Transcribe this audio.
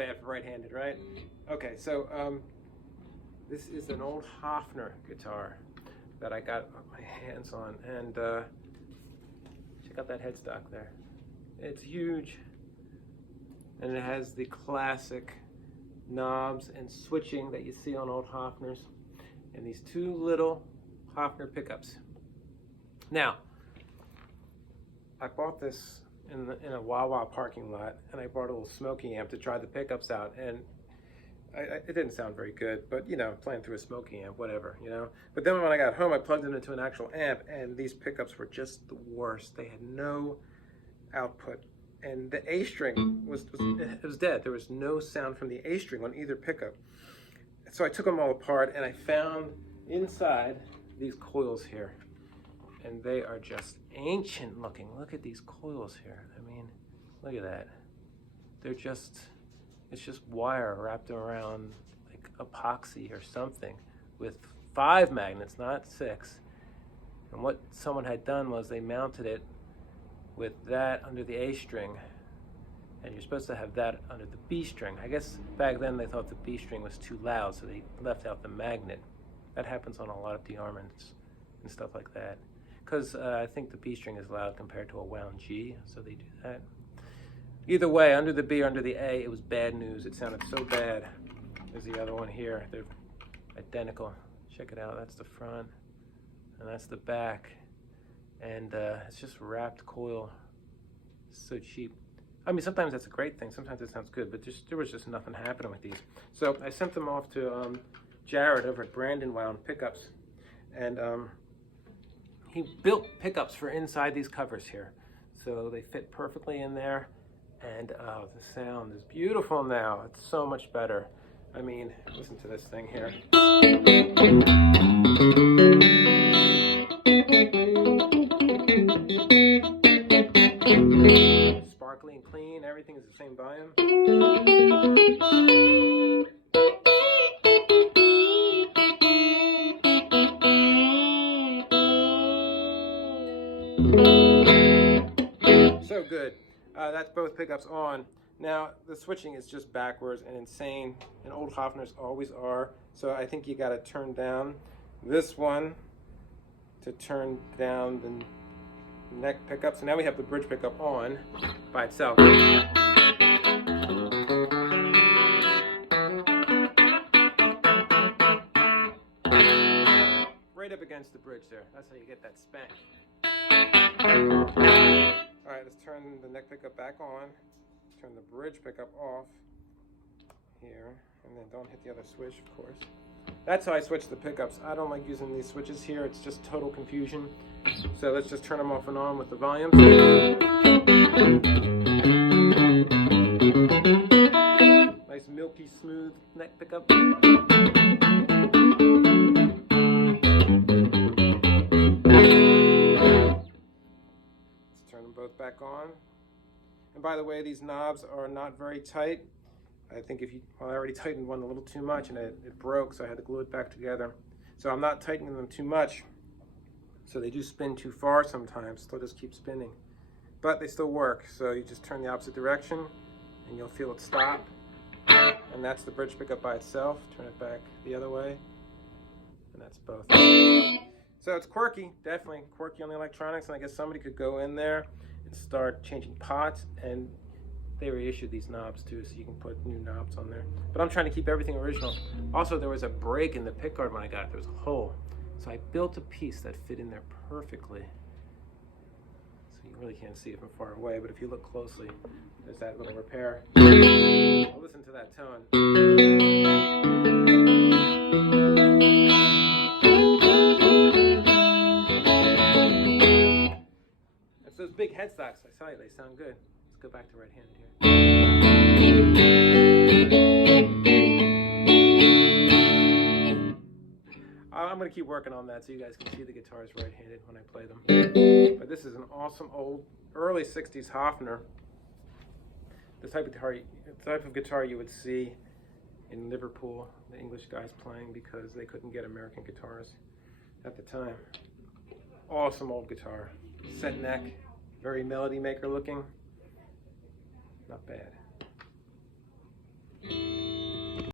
bad for right-handed, right? Okay, so this is an old Hofner guitar that I got my hands on, and check out that headstock there. It's huge, and it has the classic knobs and switching that you see on old Hofners, and these two little Hofner pickups. Now, I bought this in a Wawa parking lot, and I bought a little Smoky amp to try the pickups out, and it didn't sound very good, but you know, playing through a Smoky amp, whatever, you know. But then when I got home, I plugged it into an actual amp, and these pickups were just the worst. They had no output, and the A string was dead. There was no sound from the A string on either pickup. So I took them all apart, and I found inside these coils here, and they are just ancient looking. Look at these coils here. I mean, look at that. They're just, it's just wire wrapped around like epoxy or something with 5 magnets, not 6. And what someone had done was they mounted it with that under the A string, and you're supposed to have that under the B string. I guess back then they thought the B string was too loud, so they left out the magnet. That happens on a lot of de-armaments and stuff like that, because I think the B string is loud compared to a wound G, so they do that. Either way, under the B or under the A, it was bad news. It sounded so bad. There's the other one here. They're identical. Check it out. That's the front, and that's the back. And it's just wrapped coil. It's so cheap. I mean, sometimes that's a great thing. Sometimes it sounds good, but there was just nothing happening with these. So I sent them off to Jared over at Brandon Wound Pickups, and he built pickups for inside these covers here. So they fit perfectly in there, and the sound is beautiful now. It's so much better. I mean, listen to this thing here. Sparkly and clean, everything is the same volume. So good. That's both pickups on. Now, the switching is just backwards and insane, and old Hofners always are, so I think you gotta turn down this one to turn down the neck pickup. So now we have the bridge pickup on by itself. Right up against the bridge there. That's how you get that spank. Alright, let's turn the neck pickup back on. Turn the bridge pickup off here, and then don't hit the other switch, of course. That's how I switch the pickups. I don't like using these switches here. It's just total confusion. So let's just turn them off and on with the volumes. Nice milky smooth neck pickup. Let's turn them both back on. And by the way, these knobs are not very tight. I think I already tightened one a little too much, and it broke, so I had to glue it back together. So I'm not tightening them too much, so they do spin too far sometimes. They'll just keep spinning, but they still work. So you just turn the opposite direction, and you'll feel it stop. And that's the bridge pickup by itself. Turn it back the other way, and that's both. So it's quirky, definitely quirky on the electronics, and I guess somebody could go in there and start changing pots, and they reissued these knobs too, so you can put new knobs on there. But I'm trying to keep everything original. Also, there was a break in the pickguard when I got it. There was a hole. So I built a piece that fit in there perfectly. So you really can't see it from far away, but if you look closely, there's that little repair. Well, listen to that tone. It's those big headstocks. I saw you, they sound good. Let's go back to right-handed here. I'm going to keep working on that so you guys can see the guitars right-handed when I play them. But this is an awesome old, early 60s Hofner. The type of guitar you would see in Liverpool, the English guys playing, because they couldn't get American guitars at the time. Awesome old guitar. Set neck, very melody maker looking. Not bad.